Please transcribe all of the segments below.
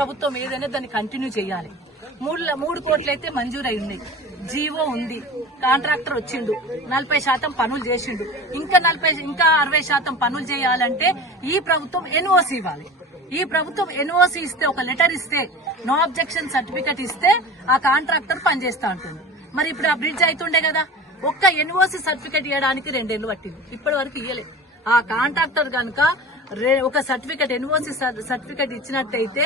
ప్రభుత్వం ఏదైనా దాన్ని కంటిన్యూ చేయాలి. 3 కోట్లు అయితే మంజూరై ఉన్నాయి, జీవో ఉంది, కాంట్రాక్టర్ వచ్చిండు, 40% పనులు చేసిండు. ఇంకా 60% పనులు చేయాలంటే ఈ ప్రభుత్వం ఎన్ఓసి ఇవ్వాలి. ఈ ప్రభుత్వం ఎన్ఓసి ఇస్తే, ఒక లెటర్ ఇస్తే, నో అబ్జెక్షన్ సర్టిఫికెట్ ఇస్తే ఆ కాంట్రాక్టర్ పనిచేస్తా ఉంటుంది. మరి ఇప్పుడు ఆ బ్రిడ్జ్ అవుతుండే కదా, ఒక్క ఎన్ఓసి సర్టిఫికెట్ ఇవ్వడానికి 2 ఏళ్లు పట్టింది, ఇప్పటి వరకు ఇవ్వలేదు. ఆ కాంట్రాక్టర్ కనుక ఒక సర్టిఫికెట్, ఎన్ఓసి సర్టిఫికెట్ ఇచ్చినట్టయితే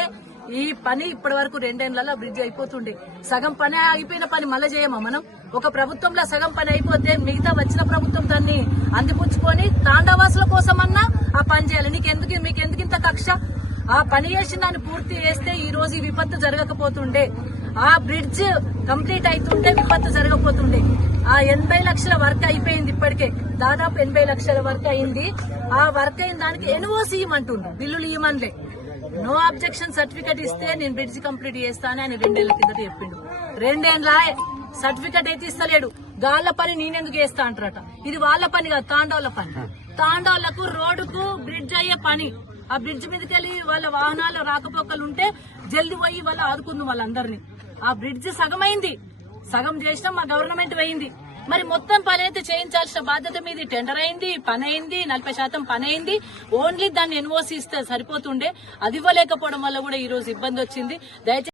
ఈ పని ఇప్పటి వరకు 2 ఏళ్లలో బ్రిడ్జ్ అయిపోతుండే. సగం పని అయిపోయిన పని మళ్ళీ చేయమా మనం? ఒక ప్రభుత్వంలో సగం పని అయిపోతే మిగతా వచ్చిన ప్రభుత్వం దాన్ని అందిపుచ్చుకొని తాండవాసుల కోసమన్నా ఆ పని చేయాలి. మీకెందుకు ఇంత కక్ష? ఆ పని చేసిన దాన్ని పూర్తి చేస్తే ఈ రోజు ఈ విపత్తు జరగకపోతుండే, ఆ బ్రిడ్జ్ కంప్లీట్ అవుతుంటే విపత్తు జరగకపోతుండే. ఆ 80 లక్షల వర్క్ అయిపోయింది, ఇప్పటికే దాదాపు 80 లక్షల వర్క్ అయింది. ఆ వర్క్ అయిన దానికి ఎన్ఓసి ఇవ్వమంటుండ్రు, బిల్లులు ఇవ్వమనిలే. నో అబ్జెక్షన్ సర్టిఫికెట్ ఇస్తే నేను బ్రిడ్జ్ కంప్లీట్ చేస్తానని ఆయన 2 ఏళ్ల కిందట చెప్పిండు. 2 ఏళ్ల సర్టిఫికెట్ అయితే ఇస్తలేడు. గాళ్ల పని నేనెందుకు చేస్తా అంటారట. ఇది వాళ్ళ పని కాదు, తాండవుల పని. తాండవులకు రోడ్డుకు బ్రిడ్జ్ అయ్యే పని. ఆ బ్రిడ్జ్ మీదకి వెళ్ళి వాళ్ళ వాహనాలు రాకపోకలు ఉంటే జల్దీ పోయి వాళ్ళు ఆదుకుంది వాళ్ళందరినీ. ఆ బ్రిడ్జ్ సగమైంది, సగం చేసినా మా గవర్నమెంట్ పోయింది. మరి మొత్తం పని అయితే చేయించాల్సిన బాధ్యత మీది. టెండర్ అయింది, పని అయింది, 40% పని అయింది. ఓన్లీ దాన్ని ఎన్ఓసి ఇస్తే సరిపోతుండే. అది ఇవ్వలేకపోవడం వల్ల కూడా ఈ రోజు ఇబ్బంది వచ్చింది. దయచేసి